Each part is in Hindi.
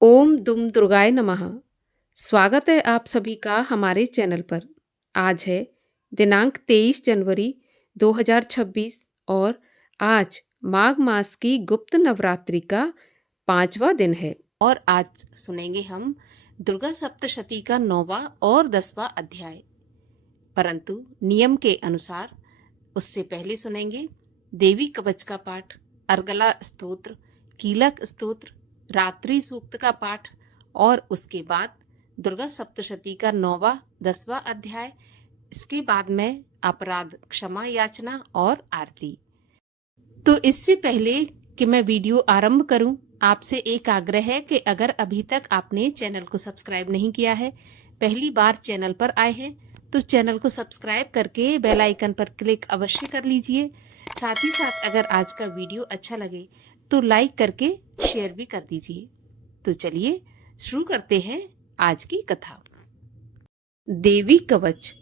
ओम दुम दुर्गाय नमः। स्वागत है आप सभी का हमारे चैनल पर। आज है दिनांक 23 जनवरी 2026 और आज माघ मास की गुप्त नवरात्रि का 5वां दिन है। और आज सुनेंगे हम दुर्गा सप्तशती का 9वां और 10वां अध्याय। परंतु नियम के अनुसार उससे पहले सुनेंगे देवी कवच का पाठ, अर्गला स्तोत्र, कीलक स्तोत्र, रात्रि सूक्त का पाठ और उसके बाद दुर्गा सप्तशती का 9वां 10वां अध्याय। इसके बाद में अपराध क्षमा याचना और आरती। तो इससे पहले कि मैं वीडियो आरंभ करूं, आपसे एक आग्रह है कि अगर अभी तक आपने चैनल को सब्सक्राइब नहीं किया है, पहली बार चैनल पर आए हैं, तो चैनल को सब्सक्राइब करके बेल आइकन पर क्लिक अवश्य कर लीजिए। साथ ही साथ अगर आज का वीडियो अच्छा लगे तो लाइक करके शेयर भी कर दीजिए। तो चलिए शुरू करते हैं आज की कथा। देवी कवच।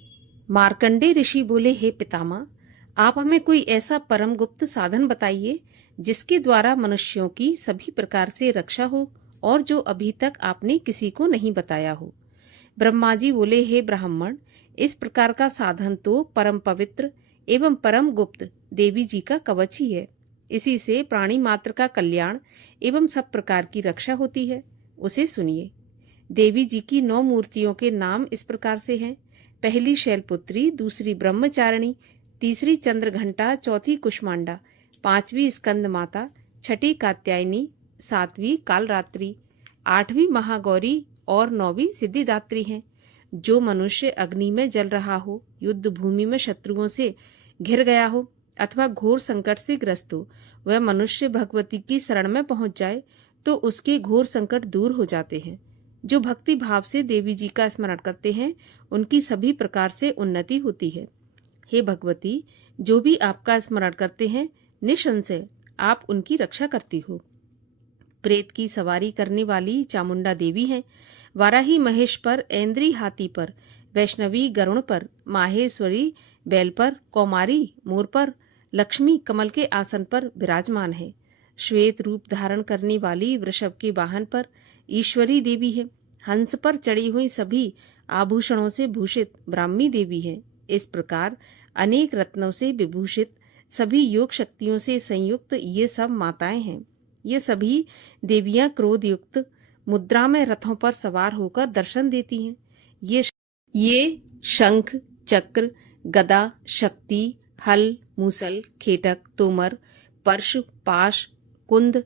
मार्कंडे ऋषि बोले, हे पितामह, आप हमें कोई ऐसा परम गुप्त साधन बताइए जिसके द्वारा मनुष्यों की सभी प्रकार से रक्षा हो और जो अभी तक आपने किसी को नहीं बताया हो। ब्रह्मा जी बोले, हे ब्राह्मण, इस प्रकार का साधन तो परम पवित्र एवं परम गुप्त देवी जी का कवच ही है। इसी से प्राणी मात्र का कल्याण एवं सब प्रकार की रक्षा होती है। उसे सुनिए। देवी जी की 9 मूर्तियों के नाम इस प्रकार से हैं। पहली शैलपुत्री, दूसरी ब्रह्मचारिणी, तीसरी चंद्रघंटा, चौथी कुष्मांडा, 5वीं स्कंद माता, छठी कात्यायनी, 7वीं कालरात्रि, 8वीं महागौरी और 9वीं सिद्धिदात्री हैं। जो मनुष्य अग्नि में जल रहा हो, युद्ध भूमि में शत्रुओं से घिर गया हो अथवा घोर संकट से ग्रस्त हो, वह मनुष्य भगवती की शरण में पहुंच जाए तो उसके घोर संकट दूर हो जाते हैं। जो भक्ति भाव से देवी जी का स्मरण करते हैं, उनकी सभी प्रकार से उन्नति होती है। हे भगवती, जो भी आपका स्मरण करते हैं, निसंशय आप उनकी रक्षा करती हो। प्रेत की सवारी करने वाली चामुंडा देवी हैं। वाराही महेश पर, ऐन्द्री हाथी पर, वैष्णवी गरुण पर, माहेश्वरी बैल पर, कौमारी मोर पर, लक्ष्मी कमल के आसन पर विराजमान है। श्वेत रूप धारण करने वाली वृषभ के वाहन पर ईश्वरी देवी है। हंस पर चढ़ी हुई सभी आभूषणों से भूषित ब्राह्मी देवी है। इस प्रकार अनेक रत्नों से विभूषित, सभी योग शक्तियों से संयुक्त ये सब माताएं हैं। ये सभी देवियां क्रोध युक्त मुद्रा में रथों पर सवार होकर दर्शन देती हैं। ये शंख, चक्र, गदा, शक्ति, हल, मूसल, खेटक, तोमर, परशु, पाश, कुंद,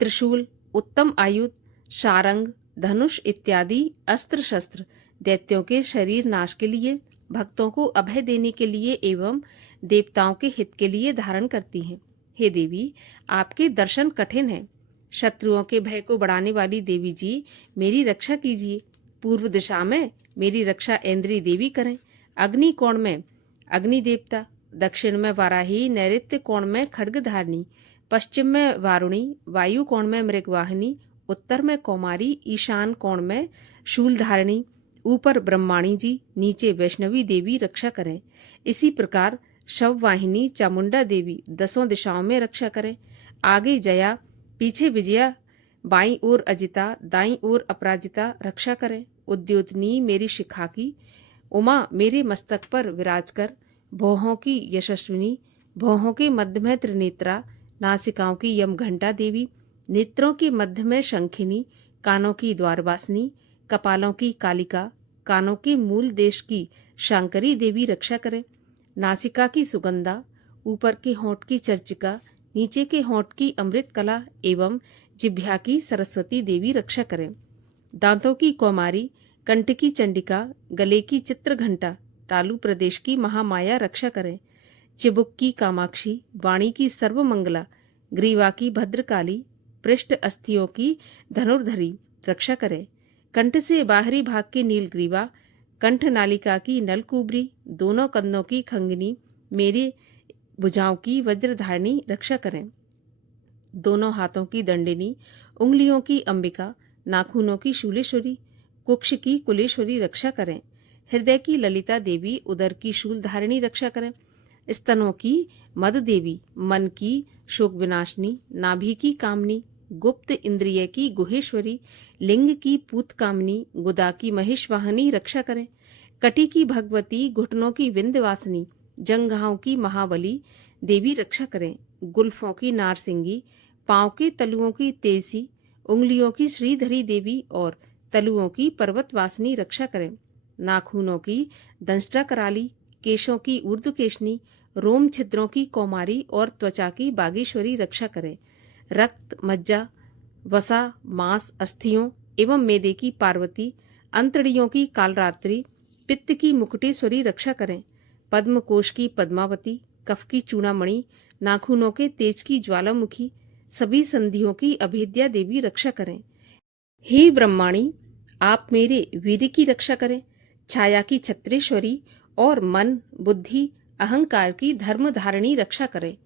त्रिशूल, उत्तम आयुध, शारंग, धनुष इत्यादि अस्त्र शस्त्र दैत्यों के शरीर नाश के लिए, भक्तों को अभय देने के लिए एवं देवताओं के हित के लिए धारण करती हैं। हे देवी, आपके दर्शन कठिन हैं। शत्रुओं के भय को बढ़ाने वाली देवी जी, मेरी रक्षा कीजिए। पूर्व दिशा में मेरी रक्षा ऐन्द्री देवी करें। अग्नि कोण में अग्नि देवता, दक्षिण में वाराही, नैऋत्य कोण में खड्गधारिणी, पश्चिम में वारुणी, वायु कोण में मृगवाहिनी, उत्तर में कौमारी, ईशान कोण में शूलधारिणी, ऊपर ब्रह्माणी जी, नीचे वैष्णवी देवी रक्षा करें। इसी प्रकार शववाहिनी चामुंडा देवी 10 दिशाओं में रक्षा करें। आगे जया, पीछे विजया, बाईं ओर अजिता, दाईं ओर अपराजिता रक्षा करें। उद्योतनी मेरी शिखा की, उमा मेरे मस्तक पर विराज कर, भौहों की यशस्विनी, भौहों के मध्य में त्रिनेत्रा, नासिकाओं की यमघंटा देवी, नेत्रों के मध्य में शंखिनी, कानों की द्वारवासिनी, कपालों की कालिका, कानों के मूल देश की शांकरी देवी रक्षा करें। नासिका की सुगंधा, ऊपर के होंठ की चर्चिका, नीचे के होंठ की अमृत कला एवं जिह्वा की सरस्वती देवी रक्षा करें। दांतों की कौमारी, कंठ की चंडिका, गले की चित्रघंटा, तालु प्रदेश की महामाया रक्षा करें। चिबुक की कामाक्षी, वाणी की सर्वमंगला, ग्रीवा की भद्रकाली, पृष्ठ अस्थियों की धनुर्धरी रक्षा करें। कंठ से बाहरी भाग की नीलग्रीवा, कंठ नालिका की नलकुबरी, दोनों कंधों की खंगनी, मेरी भुजाओं की वज्रधारिणी रक्षा करें। दोनों हाथों की दंडिनी, उंगलियों की अंबिका, नाखूनों की शूलेश्वरी, कुक्ष की कुलेश्वरी रक्षा करें। हृदय की ललिता देवी, उदर की शूलधारिणी रक्षा करें। स्तनों की मद देवी, मन की शोक विनाशिनी, नाभि की कामनी, गुप्त इंद्रिय की गुहेश्वरी, लिंग की पूत कामनी, गुदा की महिष वाहनी रक्षा करें। कटी की भगवती, घुटनों की विंध्यवासिनी, जंघाओं की महाबली देवी रक्षा करें। गुल्फों की नारसिंगी, पांव के तलुओं की तेजी, उंगलियों की श्रीधरी देवी और तलुओं की पर्वतवासिनी रक्षा करें। नाखूनों की दंष्टा कराली, केशों की ऊर्ध्वकेशनी, रोम छिद्रों की कौमारी और त्वचा की बागेश्वरी रक्षा करें। रक्त, मज्जा, वसा, मांस, अस्थियों एवं मेदे की पार्वती, अंतड़ियों की कालरात्रि, पित्त की मुकुटेश्वरी रक्षा करें। पद्म कोश की पद्मावती, कफ की चूड़ामणि, नाखूनों के तेज की ज्वालामुखी, सभी संधियों की अभेद्या देवी रक्षा करें। हे ब्रह्माणी, आप मेरे वीर की रक्षा करें। छाया की छत्रेश्वरी और मन, बुद्धि, अहंकार की धर्मधारिणी रक्षा करें।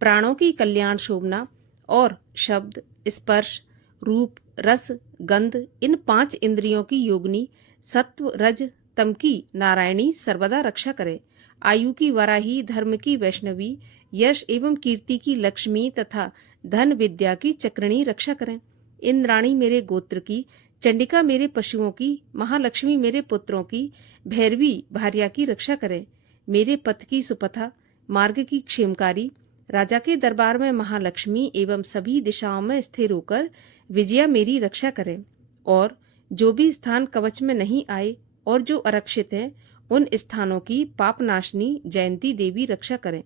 प्राणों की कल्याण शोभना और शब्द, स्पर्श, रूप, रस, गंध, इन 5 इंद्रियों की योगिनी, सत्व, रज, तम की नारायणी सर्वदा रक्षा करे। आयु की वराही, धर्म की वैष्णवी, यश एवं कीर्ति की लक्ष्मी तथा धन विद्या की चक्रिणी रक्षा करें। इंद्राणी मेरे गोत्र की, चंडिका मेरे पशुओं की, महालक्ष्मी मेरे पुत्रों की, भैरवी भार्या की रक्षा करें। मेरे पथ की सुपथा, मार्ग की क्षेमकारी, राजा के दरबार में महालक्ष्मी एवं सभी दिशाओं में स्थिर होकर विजया मेरी रक्षा करें। और जो भी स्थान कवच में नहीं आए और जो आरक्षित हैं, उन स्थानों की पापनाशनी जयंती देवी रक्षा करें।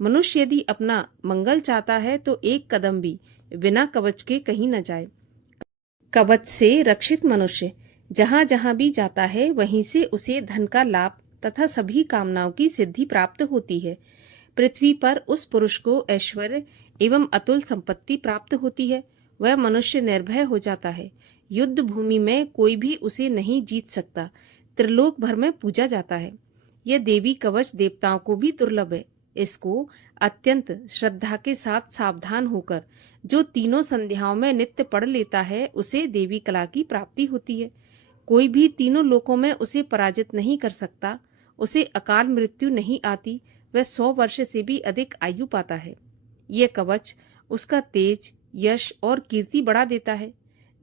मनुष्य यदि अपना मंगल चाहता है तो एक कदम भी बिना कवच के कहीं न जाए। कवच से रक्षित मनुष्य जहाँ जहाँ भी जाता है वहीं से उसे धन का लाभ तथा सभी कामनाओं की सिद्धि प्राप्त होती है। पृथ्वी पर उस पुरुष को ऐश्वर्य एवं अतुल संपत्ति प्राप्त होती है। वह मनुष्य निर्भय हो जाता है। युद्ध भूमि में कोई भी उसे नहीं जीत सकता। त्रिलोक भर में पूजा जाता है। यह देवी कवच देवताओं को भी दुर्लभ है। इसको अत्यंत श्रद्धा के साथ सावधान होकर जो तीनों संध्याओं में नित्य पढ़ लेता है उसे देवी कला की प्राप्ति होती है। कोई भी तीनों लोकों में उसे पराजित नहीं कर सकता। उसे अकाल मृत्यु नहीं आती। वह 100 वर्ष से भी अधिक आयु पाता है। यह कवच उसका तेज, यश और कीर्ति बढ़ा देता है।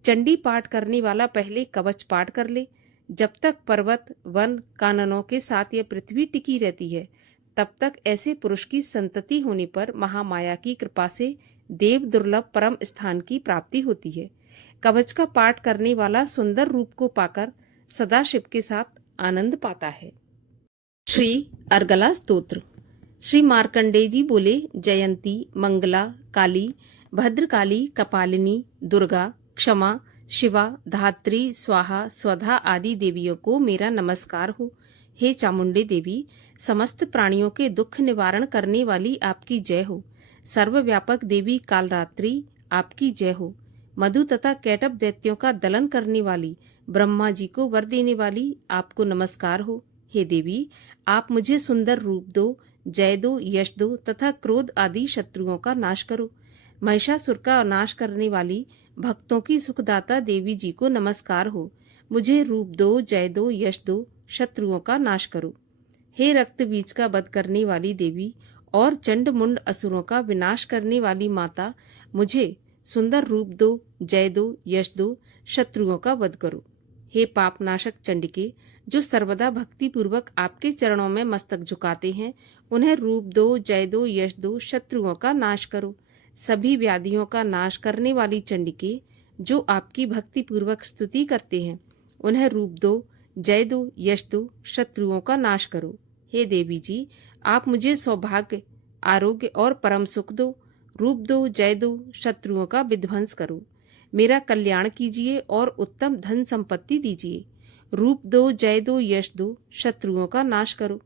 चंडी पाठ करने वाला पहले कवच पाठ कर ले। जब तक पर्वत, वन, काननों के साथ यह पृथ्वी टिकी रहती है तब तक ऐसे पुरुष की संतति होने पर महामाया की कृपा से देव दुर्लभ परम स्थान की प्राप्ति होती है। कवच का पाठ करने वाला सुंदर रूप को पाकर सदाशिव के साथ आनंद पाता है। श्री अर्गला स्तोत्र। श्री मार्कंडेय जी बोले, जयंती, मंगला, काली, भद्रकाली, कपालिनी, दुर्गा, क्षमा, शिवा, धात्री, स्वाहा, स्वधा आदि देवियों को मेरा नमस्कार हो। हे चामुंडे देवी, समस्त प्राणियों के दुख निवारण करने वाली आपकी जय हो। सर्वव्यापक देवी कालरात्रि, आपकी जय हो। मधु तथा कैटभ दैत्यों का दलन करने वाली, ब्रह्मा जी को वर देने वाली, आपको नमस्कार हो। हे देवी, आप मुझे सुंदर रूप दो, जय दो, यश दो तथा क्रोध आदि शत्रुओं का नाश करो। महिषासुर का नाश करने वाली, भक्तों की सुखदाता देवी जी को नमस्कार हो। मुझे रूप दो, जय दो, यश दो, शत्रुओं का नाश करो। हे रक्त बीज का वध करने वाली देवी और चंड मुंड असुरों का विनाश करने वाली माता, मुझे सुंदर रूप दो, जय दो, यश दो, शत्रुओं का वध करो। हे पापनाशक चंडिके, जो सर्वदा भक्ति पूर्वक आपके चरणों में मस्तक झुकाते हैं, उन्हें रूप दो, जय दो, यश दो, शत्रुओं का नाश करो। सभी व्याधियों का नाश करने वाली चंडिके, जो आपकी भक्ति पूर्वक स्तुति करते हैं, उन्हें रूप दो, जय दो, यश दो, शत्रुओं का नाश करो। हे देवी जी, आप मुझे सौभाग्य, आरोग्य और परम सुख दो। रूप दो, जय दो, शत्रुओं का विध्वंस करो। मेरा कल्याण कीजिए और उत्तम धन संपत्ति दीजिए। रूप दो, जय दो, यश दो, शत्रुओं का नाश करो।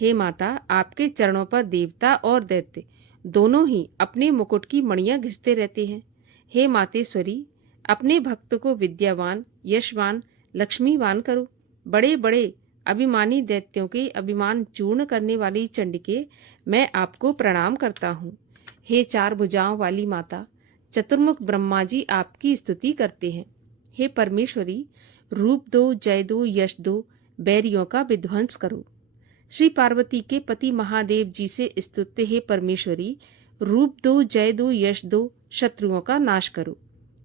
हे माता, आपके चरणों पर देवता और दैत्य दोनों ही अपने मुकुट की मणियां घिसते रहते हैं। हे मातेश्वरी, अपने भक्त को विद्यावान, यशवान, लक्ष्मीवान करो। बड़े बड़े अभिमानी दैत्यों के अभिमान चूर्ण करने वाली चंडिके, मैं आपको प्रणाम करता हूँ। हे 4 भुजाओं वाली माता, चतुर्मुख ब्रह्मा जी आपकी स्तुति करते हैं। हे परमेश्वरी, रूप दो, जय दो, यश दो, बैरियों का विध्वंस करो। श्री पार्वती के पति महादेव जी से स्तुत्य हे परमेश्वरी, रूप दो, जय दो, यश दो, शत्रुओं का नाश करो।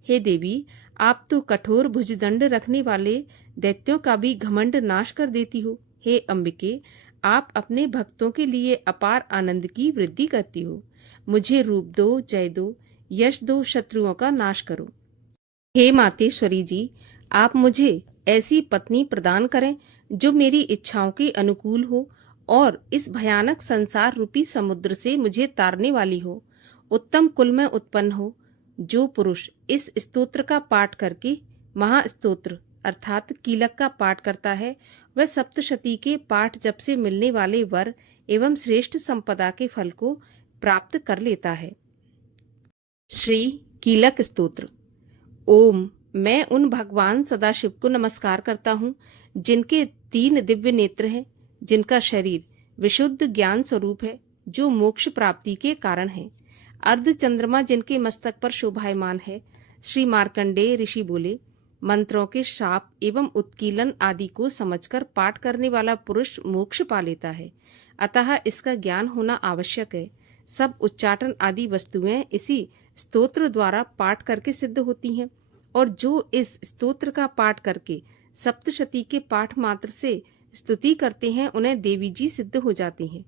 हे देवी, आप तो कठोर भुजदंड रखने वाले दैत्यों का भी घमंड नाश कर देती हो। हे अंबिके, आप अपने भक्तों के लिए अपार आनंद की वृद्धि करती हो। मुझे रूप दो, जय दो, यश दो, शत्रुओं का नाश करो। हे मातेश्वरी जी, आप मुझे ऐसी पत्नी प्रदान करें जो मेरी इच्छाओं के अनुकूल हो और इस भयानक संसार रूपी समुद्र से मुझे तारने वाली हो। उत्तम कुल में उत्पन्न हो। जो पुरुष इस स्तोत्र का पाठ करके महास्तोत्र अर्थात कीलक का पाठ करता है, वह सप्तशती के पाठ जप से मिलने वाले वर एवं श्रेष्ठ संपदा के फल को प्राप्त कर लेता है। श्री कीलक स्तोत्र। ओम, मैं उन भगवान सदाशिव को नमस्कार करता हूँ जिनके 3 दिव्य नेत्र हैं, जिनका शरीर विशुद्ध ज्ञान स्वरूप है, जो मोक्ष प्राप्ति के कारण है। अर्ध चंद्रमा जिनके मस्तक पर शोभायमान है। श्री मार्कंडेय ऋषि बोले, मंत्रों के शाप एवं उत्कीलन आदि को समझकर पाठ करने वाला पुरुष मोक्ष पा लेता है, अतः इसका ज्ञान होना आवश्यक है। सब उच्चाटन आदि वस्तुएं इसी स्तोत्र द्वारा पाठ करके सिद्ध होती हैं, और जो इस स्तोत्र का पाठ करके सप्तशती के पाठ मात्र से स्तुति करते हैं, उन्हें देवी जी सिद्ध हो जाती हैं।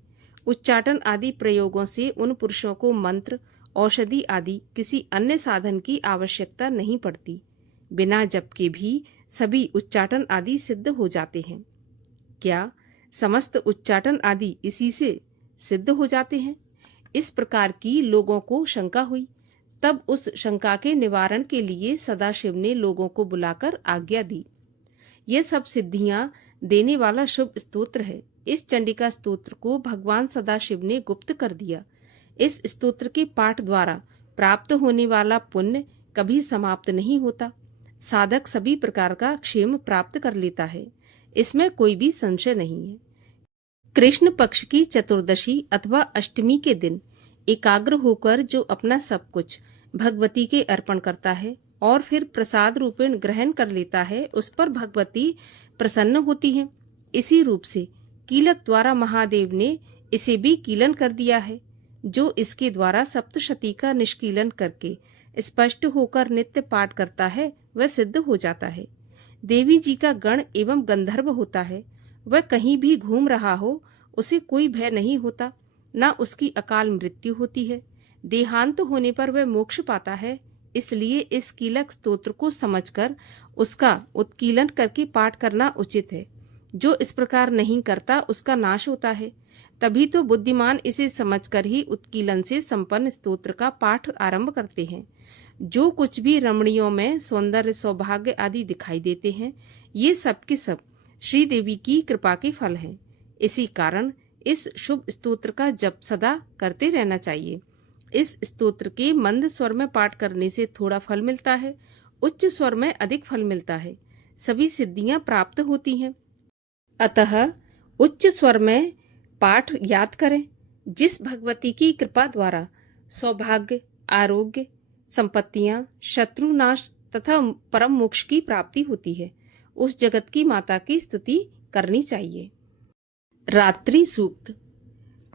उच्चाटन आदि प्रयोगों से उन पुरुषों को मंत्र, औषधि आदि किसी अन्य साधन की आवश्यकता नहीं पड़ती। बिना जप के भी सभी उच्चाटन आदि सिद्ध हो जाते हैं। क्या समस्त उच्चाटन आदि इसी से सिद्ध हो जाते हैं? इस प्रकार की लोगों को शंका हुई। तब उस शंका के निवारण के लिए सदाशिव ने लोगों को बुलाकर आज्ञा दी। यह सब सिद्धियां देने वाला शुभ स्तोत्र है। इस चंडिका स्तोत्र को भगवान सदाशिव ने गुप्त कर दिया। इस स्तोत्र के पाठ द्वारा प्राप्त होने वाला पुण्य कभी समाप्त नहीं होता। साधक सभी प्रकार का क्षेम प्राप्त कर लेता है, इसमें कोई भी संशय नहीं है। कृष्ण पक्ष की चतुर्दशी अथवा अष्टमी के दिन एकाग्र होकर जो अपना सब कुछ भगवती के अर्पण करता है और फिर प्रसाद रूपेण ग्रहण कर लेता है, उस पर भगवती प्रसन्न होती है। इसी रूप से कीलक द्वारा महादेव ने इसे भी कीलन कर दिया है। जो इसके द्वारा सप्तशती का निष्कीलन करके स्पष्ट होकर नित्य पाठ करता है, वह सिद्ध हो जाता है। देवी जी का गण एवं गंधर्व होता है। वह कहीं भी घूम रहा हो, उसे कोई भय नहीं होता, न उसकी अकाल मृत्यु होती है। देहांत होने पर वह मोक्ष पाता है। इसलिए इस कीलक स्तोत्र को समझकर उसका उत्कीलन करके पाठ करना उचित है। जो इस प्रकार नहीं करता, उसका नाश होता है। तभी तो बुद्धिमान इसे समझकर ही उत्कीलन से संपन्न स्तोत्र का पाठ आरंभ करते हैं। जो कुछ भी रमणियों में सौंदर्य, सौभाग्य आदि दिखाई देते हैं, ये सब के सब श्री देवी की कृपा के फल हैं। इसी कारण इस शुभ स्तोत्र का जप सदा करते रहना चाहिए। इस स्तोत्र के मंद स्वर में पाठ करने से थोड़ा फल मिलता है, उच्च स्वर में अधिक फल मिलता है। सभी सिद्धियां प्राप्त होती हैं। अतः उच्च स्वर में पाठ याद करें। जिस भगवती की कृपा द्वारा सौभाग्य, आरोग्य, संपत्तियां, शत्रुनाश तथा परम मोक्ष की प्राप्ति होती है, उस जगत की माता की स्तुति करनी चाहिए। रात्रि सूक्त।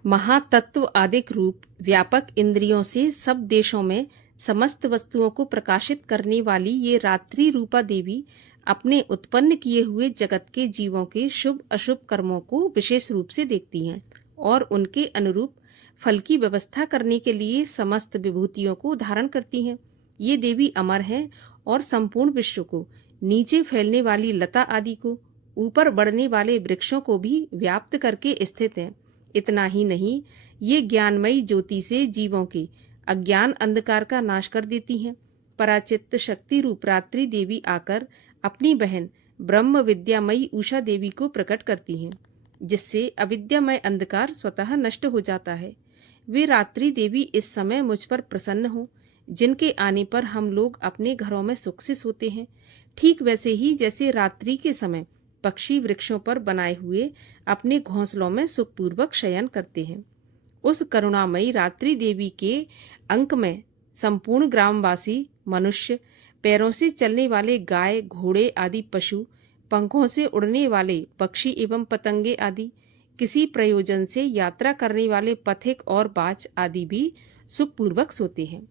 महातत्व आदिक रूप व्यापक इंद्रियों से सब देशों में समस्त वस्तुओं को प्रकाशित करने वाली ये रात्रि रूपा देवी अपने उत्पन्न किए हुए जगत के जीवों के शुभ अशुभ कर्मों को विशेष रूप से देखती हैं और उनके अनुरूप फल की व्यवस्था करने के लिए समस्त विभूतियों को धारण करती हैं। ये देवी अमर हैं और संपूर्ण विश्व को, नीचे फैलने वाली लता आदि को, ऊपर बढ़ने वाले वृक्षों को भी व्याप्त करके स्थित हैं। इतना ही नहीं, ये ज्ञानमयी ज्योति से जीवों के अज्ञान अंधकार का नाश कर देती हैं। पराचित्त शक्ति रूप रात्रि देवी आकर अपनी बहन ब्रह्म विद्यामयी उषा देवी को प्रकट करती हैं, जिससे अविद्यामय अंधकार स्वतः नष्ट हो जाता है। वे रात्रि देवी इस समय मुझ पर प्रसन्न हो, जिनके आने पर हम लोग अपने घरों में सुख से सोते हैं। ठीक वैसे ही जैसे रात्रि के समय पक्षी वृक्षों पर बनाए हुए अपने घोंसलों में सुखपूर्वक शयन करते हैं। उस करुणामयी रात्रि देवी के अंक में संपूर्ण ग्रामवासी मनुष्य, पैरों से चलने वाले गाय, घोड़े आदि पशु, पंखों से उड़ने वाले पक्षी एवं पतंगे आदि, किसी प्रयोजन से यात्रा करने वाले पथिक और बाज आदि भी सुखपूर्वक सोते हैं।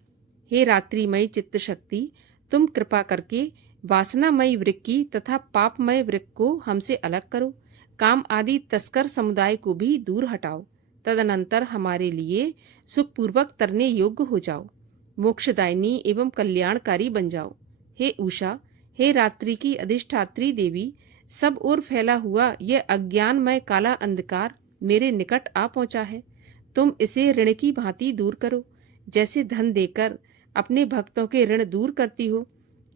हे रात्रिमयी चित्त शक्ति, तुम कृपा करके वासनामयी वृक्क की तथा पापमय वृक्क को हमसे अलग करो। काम आदि तस्कर समुदाय को भी दूर हटाओ। तदनंतर हमारे लिए सुखपूर्वक तरने योग्य हो जाओ, मोक्षदायिनी एवं कल्याणकारी बन जाओ। हे उषा, हे रात्रि की अधिष्ठात्री देवी, सब ओर फैला हुआ यह अज्ञानमय काला अंधकार मेरे निकट आ पहुंचा है। तुम इसे ऋण की भांति दूर करो। जैसे धन देकर अपने भक्तों के ऋण दूर करती हो,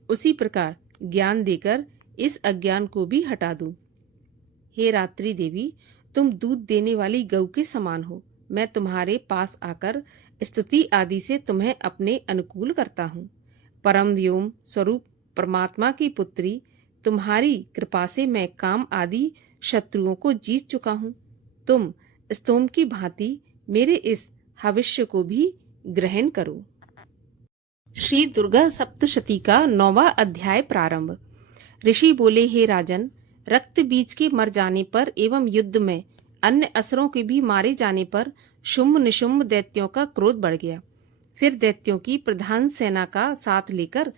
उसी प्रकार ज्ञान देकर इस अज्ञान को भी हटा दो। हे रात्रि देवी, तुम दूध देने वाली गऊ के समान हो। मैं तुम्हारे पास आकर स्तुति आदि से तुम्हें अपने अनुकूल करता हूँ। परम व्योम स्वरूप परमात्मा की पुत्री, तुम्हारी कृपा से मैं काम आदि शत्रुओं को जीत चुका हूँ। तुम स्तोम की भांति मेरे इस हविष्य को भी ग्रहण करो। श्री दुर्गा सप्तशती का 9वां अध्याय प्रारंभ। ऋषि बोले, हे राजन, रक्त बीज के मर जाने पर एवं युद्ध में अन्य असुरों के भी मारे जाने पर शुंभ निशुंभ दैत्यों का क्रोध बढ़ गया। फिर दैत्यों की प्रधान सेना का साथ लेकर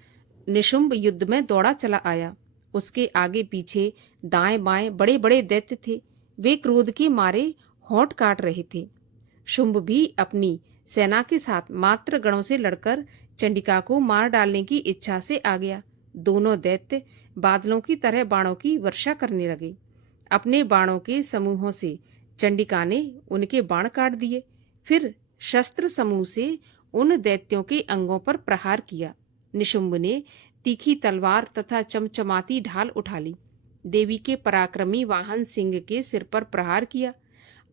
निशुंभ युद्ध में दौड़ा चला आया। उसके आगे पीछे दाएं बाएं बड़े बड़े दैत्य थे। वे क्रोध के मारे होंठ काट रहे थे। शुंभ भी अपनी सेना के साथ मात्र गणों से लड़कर चंडिका को मार डालने की इच्छा से आ गया। दोनों दैत्य बादलों की तरह बाणों की वर्षा करने लगे। अपने बाणों के समूहों से चंडिका ने उनके बाण काट दिए। फिर शस्त्र समूह से उन दैत्यों के अंगों पर प्रहार किया। निशुंभ ने तीखी तलवार तथा चमचमाती ढाल उठा ली। देवी के पराक्रमी वाहन सिंह के सिर पर प्रहार किया।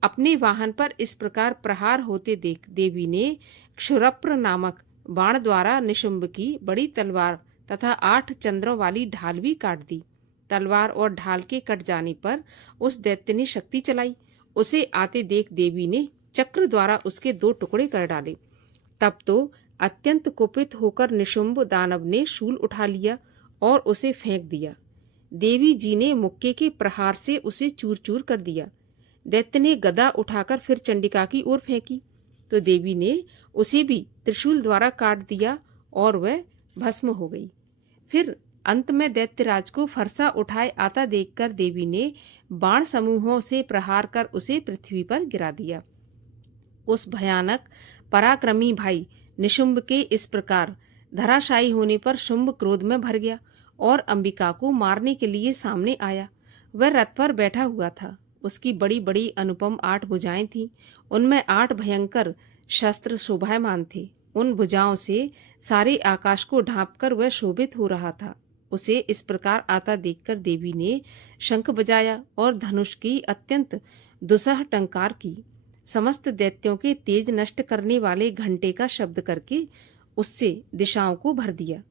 अपने वाहन पर इस प्रकार प्रहार होते देख देवी ने क्षुरप्र नामक बाण द्वारा निशुंभ की बड़ी तलवार तथा 8 चंद्रों वाली ढाल भी काट दी। तलवार और ढाल के कट जाने पर उस दैत्य ने शक्ति चलाई। उसे आते देख देवी ने चक्र द्वारा उसके 2 टुकड़े कर डाले। तब तो अत्यंत कुपित होकर निशुंभ दानव ने शूल उठा लिया और उसे फेंक दिया। देवी जी ने मुक्के के प्रहार से उसे चूर चूर कर दिया। दैत्य ने गदा उठाकर फिर चंडिका की ओर फेंकी तो देवी ने उसे भी त्रिशूल द्वारा काट दिया और वह भस्म हो गई। फिर अंत में दैत्यराज को फरसा उठाए आता देखकर देवी ने बाण समूहों से प्रहार कर उसे पृथ्वी पर गिरा दिया। उस भयानक पराक्रमी भाई निशुंभ के इस प्रकार धराशायी होने पर शुंभ क्रोध में भर गया और अंबिका को मारने के लिए सामने आया। वह रथ पर बैठा हुआ था। उसकी बड़ी बड़ी अनुपम 8 भुजाएं थीं। उनमें 8 भयंकर शस्त्र शोभायमान थे। उन भुजाओं से सारे आकाश को ढांपकर वह शोभित हो रहा था। उसे इस प्रकार आता देखकर देवी ने शंख बजाया और धनुष की अत्यंत दुस्सह टंकार की। समस्त दैत्यों के तेज नष्ट करने वाले घंटे का शब्द करके उससे दिशाओं को भर दिया।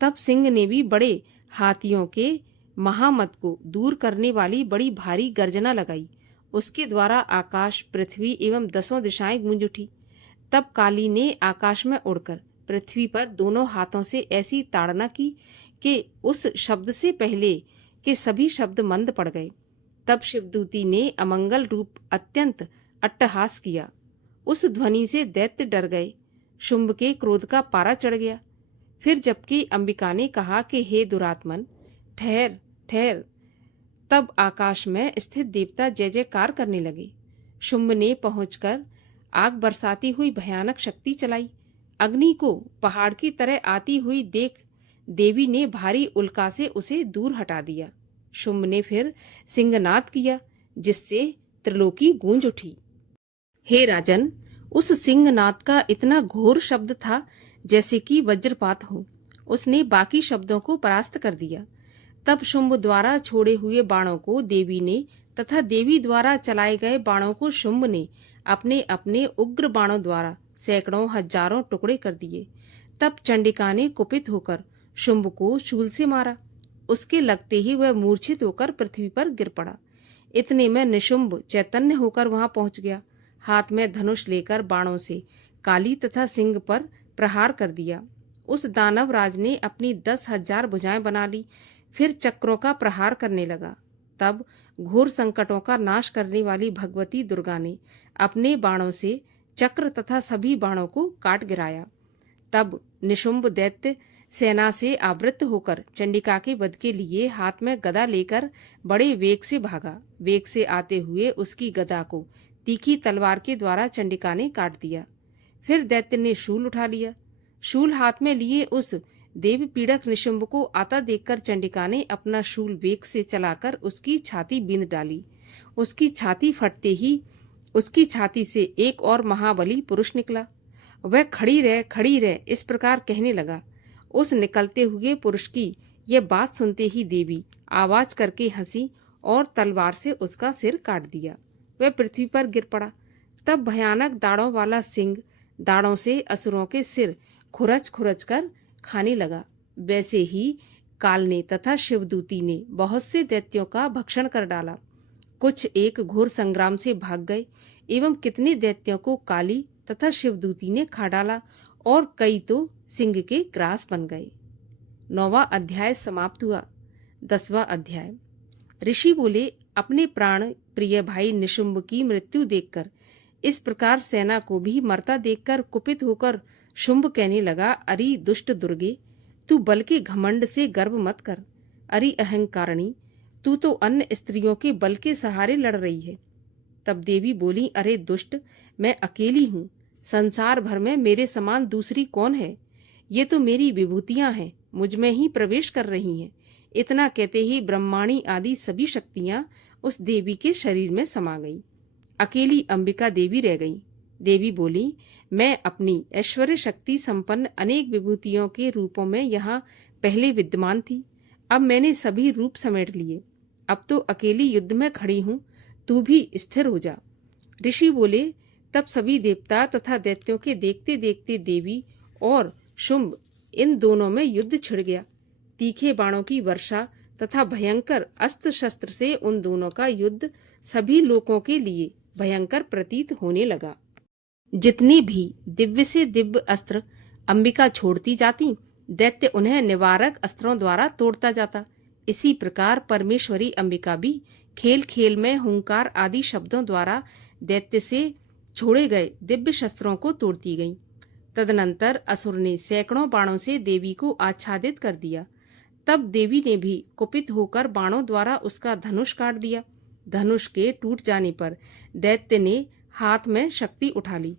तब सिंह ने भी बड़े हाथियों के महामत को दूर करने वाली बड़ी भारी गर्जना लगाई। उसके द्वारा आकाश, पृथ्वी एवं 10 दिशाएं गूंज उठी। तब काली ने आकाश में उड़कर पृथ्वी पर दोनों हाथों से ऐसी ताड़ना की कि उस शब्द से पहले के सभी शब्द मंद पड़ गए। तब शिवदूती ने अमंगल रूप अत्यंत अट्टहास किया। उस ध्वनि से दैत्य डर गए। शुंभ के क्रोध का पारा चढ़ गया। फिर जबकि अंबिका ने कहा कि हे दुरात्मन, ठहर ठहर, तब आकाश में स्थित देवता जय जयकार करने लगे। शुंभ ने पहुंचकर आग बरसाती हुई भयानक शक्ति चलाई। अग्नि को पहाड़ की तरह आती हुई देख देवी ने भारी उल्का से उसे दूर हटा दिया। शुंभ ने फिर सिंहनाद किया जिससे त्रिलोकी गूंज उठी। हे राजन, उस सिंहनाद का इतना घोर शब्द था जैसे कि वज्रपात हो। उसने बाकी शब्दों को परास्त कर दिया। तब शुंभ द्वारा छोड़े हुए बाणों को देवी ने तथा देवी द्वारा चलाए गए बाणों को शुंभ ने अपने अपने उग्र बाणों द्वारा सैकड़ों हजारों टुकड़े कर दिए। तब चंडिका ने कुपित होकर शुंभ को शूल से मारा। उसके लगते ही वह मूर्छित होकर पृथ्वी पर गिर पड़ा। इतने में निशुंभ चैतन्य होकर वहां पहुंच गया। हाथ में धनुष लेकर बाणों से काली तथा सिंह पर प्रहार कर दिया। उस दानव राज ने अपनी 10,000 भुजाएं बना ली। फिर चक्रों का प्रहार करने लगा। तब घोर संकटों का नाश करने वाली भगवती दुर्गा ने अपने बाणों से चक्र तथा सभी बाणों को काट गिराया। तब निशुंभ दैत्य सेना से आवृत्त होकर चंडिका के वध के लिए हाथ में गदा लेकर बड़े वेग से भागा। वेग से आते हुए उसकी गदा को तीखी तलवार के द्वारा चंडिका ने काट दिया। फिर दैत्य ने शूल उठा लिया। शूल हाथ में लिए उस देव पीड़क निशुंभ को आता देखकर चंडिका ने अपना शूल वेग से चलाकर उसकी छाती बींध डाली। उसकी छाती फटते ही उसकी छाती से एक और महाबली पुरुष निकला। वह खड़ी रह इस प्रकार कहने लगा। उस निकलते हुए पुरुष की यह बात सुनते ही देवी आवाज करके हंसी और तलवार से उसका सिर काट दिया। वह पृथ्वी पर गिर पड़ा। तब भयानक दाढ़ों वाला सिंह दाढ़ों से असुरों के सिर खुरच खुरच कर खाने लगा। वैसे ही काल ने तथा शिवदूती ने बहुत से दैत्यों का भक्षण कर डाला। कुछ एक घोर संग्राम से भाग गए एवं कितने दैत्यों को काली तथा शिवदूती ने खा डाला और कई तो सिंह के ग्रास बन गए। 9वां अध्याय समाप्त हुआ। 10वां अध्याय। ऋषि बोले, अपने प्राण प्रिय भाई निशुंभ की मृत्यु देखकर इस प्रकार सेना को भी मरता देखकर कुपित होकर शुंभ कहने लगा, अरे दुष्ट दुर्गे, तू बल के घमंड से गर्व मत कर। अरे अहंकारिणी, तू तो अन्य स्त्रियों के बल के सहारे लड़ रही है। तब देवी बोली, अरे दुष्ट, मैं अकेली हूँ। संसार भर में मेरे समान दूसरी कौन है? ये तो मेरी विभूतियां हैं, मुझ में ही प्रवेश कर रही हैं। इतना कहते ही ब्रह्माणी आदि सभी शक्तियां उस देवी के शरीर में समा गई। अकेली अंबिका देवी रह गई। देवी बोली, मैं अपनी ऐश्वर्य शक्ति संपन्न अनेक विभूतियों के रूपों में यहाँ पहले विद्यमान थी। अब मैंने सभी रूप समेट लिए। अब तो अकेली युद्ध में खड़ी हूँ, तू भी स्थिर हो जा। ऋषि बोले, तब सभी देवता तथा दैत्यों के देखते देखते देवी और शुंभ इन दोनों में युद्ध छिड़ गया। तीखे बाणों की वर्षा तथा भयंकर अस्त्र शस्त्र से उन दोनों का युद्ध सभी लोगों के लिए भयंकर प्रतीत होने लगा। जितने भी दिव्य से दिव्य अस्त्र अंबिका छोड़ती जाती, दैत्य उन्हें निवारक अस्त्रों द्वारा तोड़ता जाता। इसी प्रकार परमेश्वरी अंबिका भी खेल खेल में हुंकार आदि शब्दों द्वारा दैत्य से छोड़े गए दिव्य शस्त्रों को तोड़ती गईं। तदनंतर असुर ने सैकड़ों बाणों से देवी को आच्छादित कर दिया। तब देवी ने भी कुपित होकर बाणों द्वारा उसका धनुष काट दिया। धनुष के टूट जाने पर दैत्य ने हाथ में शक्ति उठा ली।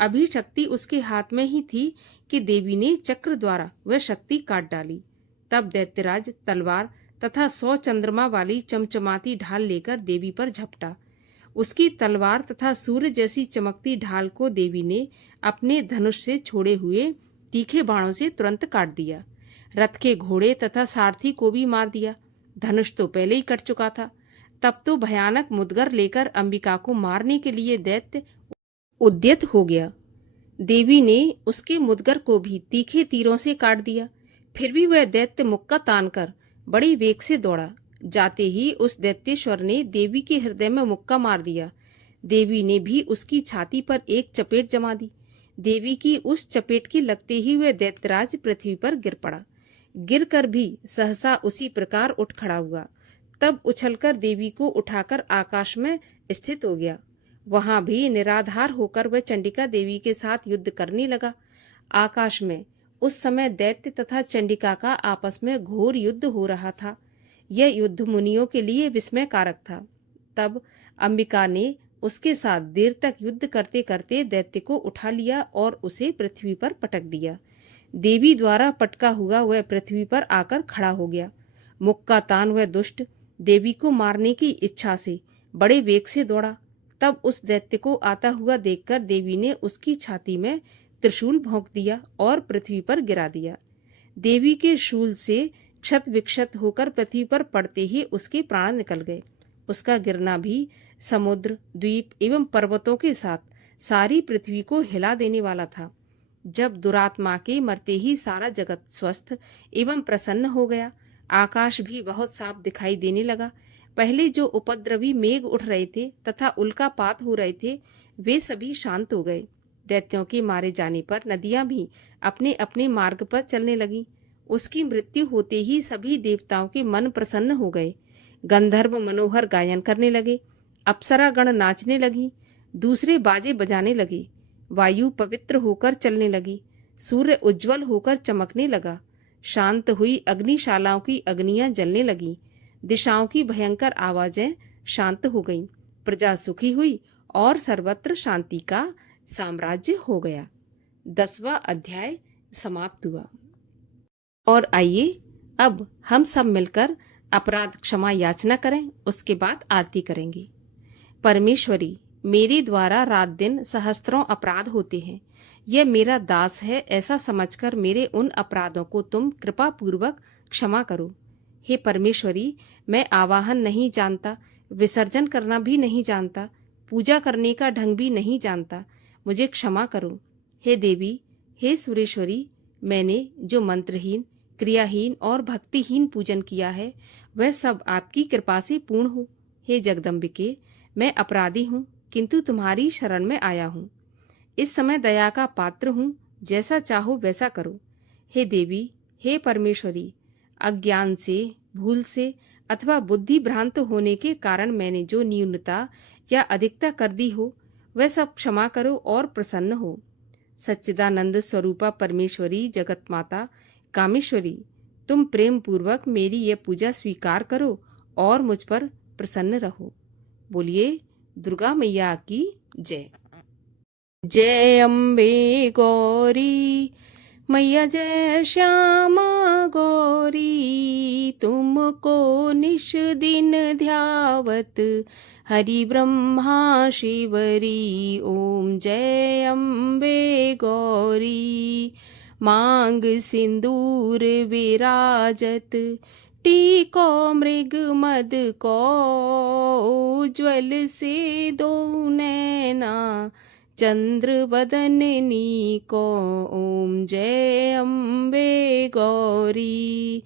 अभी शक्ति उसके हाथ में ही थी कि देवी ने चक्र द्वारा वह शक्ति काट डाली। तब दैत्यराज तलवार तथा 100 चंद्रमा वाली चमचमाती ढाल लेकर देवी पर झपटा। उसकी तलवार तथा सूर्य जैसी चमकती ढाल को देवी ने अपने धनुष से छोड़े हुए तीखे बाणों से तुरंत काट दिया। रथ के घोड़े तथा सारथी को भी मार दिया। धनुष तो पहले ही कट चुका था। तब तो भयानक मुदगर लेकर अंबिका को मारने के लिए दैत्य उद्यत हो गया। देवी ने उसके मुदगर को भी तीखे तीरों से काट दिया। फिर भी वह दैत्य मुक्का तानकर बड़े वेग से दौड़ा। जाते ही उस दैत्येश्वर ने देवी के हृदय में मुक्का मार दिया। देवी ने भी उसकी छाती पर एक चपेट जमा दी। देवी की उस चपेट के लगते ही वह दैत्यराज पृथ्वी पर गिर पड़ा। गिर कर भी सहसा उसी प्रकार उठ खड़ा हुआ। तब उछलकर देवी को उठाकर आकाश में स्थित हो गया। वहां भी निराधार होकर वह चंडिका देवी के साथ युद्ध करने लगा। आकाश में उस समय दैत्य तथा चंडिका का आपस में घोर युद्ध हो रहा था। यह युद्ध मुनियों के लिए विस्मयकारक था। तब अंबिका ने उसके साथ देर तक युद्ध करते करते दैत्य को उठा लिया और उसे पृथ्वी पर पटक दिया। देवी द्वारा पटका हुआ वह पृथ्वी पर आकर खड़ा हो गया। मुक्का तान वह दुष्ट देवी को मारने की इच्छा से बड़े वेग से दौड़ा। तब उस दैत्य को आता हुआ देखकर देवी ने उसकी छाती में त्रिशूल भोंक दिया और पृथ्वी पर गिरा दिया। देवी के शूल से क्षत विक्षत होकर पृथ्वी पर पड़ते ही उसके प्राण निकल गए। उसका गिरना भी समुद्र, द्वीप एवं पर्वतों के साथ सारी पृथ्वी को हिला देने वाला था। जब दुरात्मा के मरते ही सारा जगत स्वस्थ एवं प्रसन्न हो गया। आकाश भी बहुत साफ दिखाई देने लगा। पहले जो उपद्रवी मेघ उठ रहे थे तथा उल्कापात हो रहे थे, वे सभी शांत हो गए। दैत्यों के मारे जाने पर नदियां भी अपने अपने मार्ग पर चलने लगीं। उसकी मृत्यु होते ही सभी देवताओं के मन प्रसन्न हो गए। गंधर्व मनोहर गायन करने लगे। अप्सरा गण नाचने लगी। दूसरे बाजे बजाने लगे। वायु पवित्र होकर चलने लगी। सूर्य उज्जवल होकर चमकने लगा। शांत हुई अग्निशालाओं की अग्नियां जलने लगीं। दिशाओं की भयंकर आवाजें शांत हो गईं। प्रजा सुखी हुई और सर्वत्र शांति का साम्राज्य हो गया। 10वां अध्याय समाप्त हुआ। और आइए अब हम सब मिलकर अपराध क्षमा याचना करें, उसके बाद आरती करेंगे। परमेश्वरी, मेरे द्वारा रात दिन सहस्त्रों अपराध होते हैं। यह मेरा दास है, ऐसा समझकर मेरे उन अपराधों को तुम कृपा पूर्वक क्षमा करो। हे परमेश्वरी, मैं आवाहन नहीं जानता, विसर्जन करना भी नहीं जानता, पूजा करने का ढंग भी नहीं जानता, मुझे क्षमा करो। हे देवी, हे सुरेश्वरी, मैंने जो मंत्रहीन, क्रियाहीन और भक्तिहीन पूजन किया है, वह सब आपकी कृपा से पूर्ण हो। हे जगदम्बिके, मैं अपराधी हूँ, किंतु तुम्हारी शरण में आया हूँ। इस समय दया का पात्र हूँ, जैसा चाहो वैसा करो। हे देवी, हे परमेश्वरी, अज्ञान से, भूल से अथवा बुद्धि भ्रांत होने के कारण मैंने जो न्यूनता या अधिकता कर दी हो, वह सब क्षमा करो और प्रसन्न हो। सच्चिदानंद स्वरूपा परमेश्वरी, जगत माता, कामेश्वरी, तुम प्रेम पूर्वक मेरी यह पूजा स्वीकार करो और मुझ पर प्रसन्न रहो। बोलिए दुर्गा मैया की जय। जय अम्बे गौरी मैया, जय श्यामा गौरी, तुमको निश दिन ध्यावत हरि ब्रह्मा शिवरी। ओम जय अम्बे गौरी। मांग सिंदूर विराजत, टीको मृग मद को, उज्ज्वल से दो नैना चंद्र बदननी को। ओम जय अम्बे गौरी।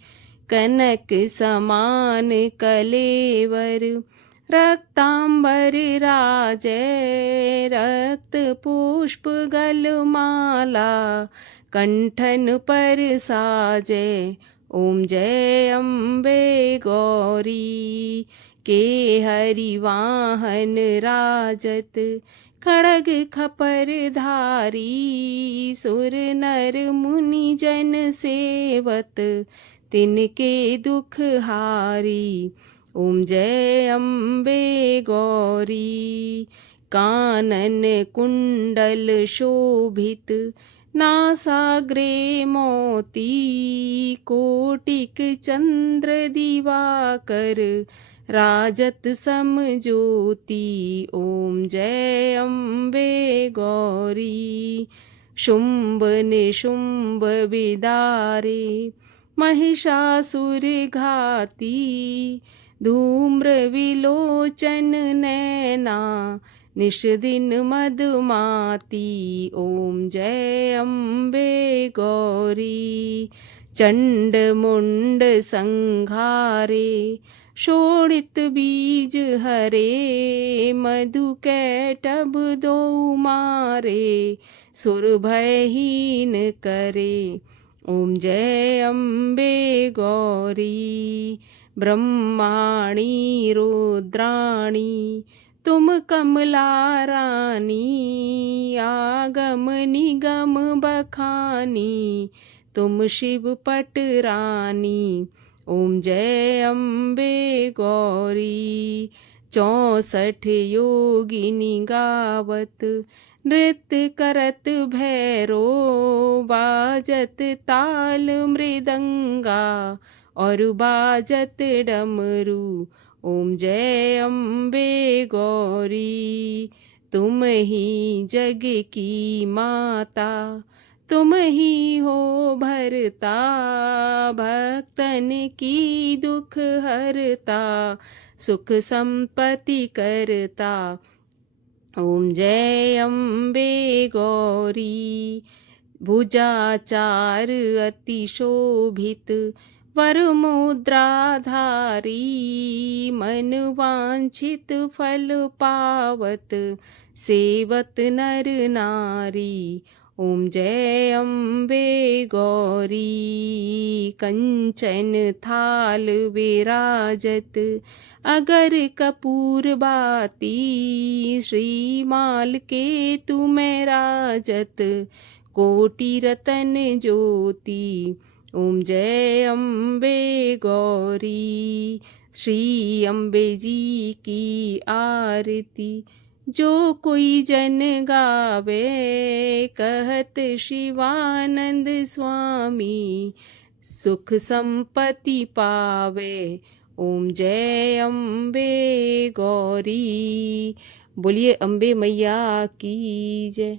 कनक समान कलेवर, रक्तांबर राजै, रक्त पुष्प गलमाला कंठन पर साजै। ओम जय अम्बे गौरी। के हरि वाहन राजत, खड़ग खपर धारी, सुर नर मुनि जन सेवत, तिनके दुख हारी। ओम जय अम्बे गौरी। कानन कुंडल शोभित, नासाग्रे मोती, कोटिक चंद्र दिवाकर, राजत सम ज्योति। ओम जय अम्बे गौरी। शुंभ निशुंभ विदारे, महिषासुर घाती, धूम्र विलोचन नैना, निश दिन मदमाती। ओम जय अम्बे गौरी। चंड मुंड संघारे, शोणित बीज हरे, मधु कैटभ दो मारे, सुर भयहीन करे। ओम जय अम्बे गौरी। ब्रह्माणी रुद्राणी, तुम कमला रानी, आगम निगम बखानी, तुम शिव पट रानी। ओम जय अम्बे गौरी। 64 योगिनी गावत, नृत्य करत भैरो, बाजत ताल मृदंगा, और बाजत डमरू। ओम जय अम्बे गौरी। तुम ही जग की माता, तुम ही हो भरता, भक्तन की दुख हरता, सुख संपत्ति करता। ओम जय अम्बे गौरी। भुजाचार अति शोभित, वर मुद्राधारी, मन वांछित फल पावत, सेवत नर नारी। ओम जय अम्बे गौरी। कंचन थाल विराजत, अगर कपूर बाती, श्रीमाल के तुम्हें राजत, कोटि रतन ज्योति। ओम जय अम्बे गौरी। श्री अम्बे जी की आरती। जो कोई जन गावे कहत शिवानंद स्वामी। सुख संपत्ति पावे। ओम जय अम्बे गौरी। बोलिए अम्बे मैया की जय।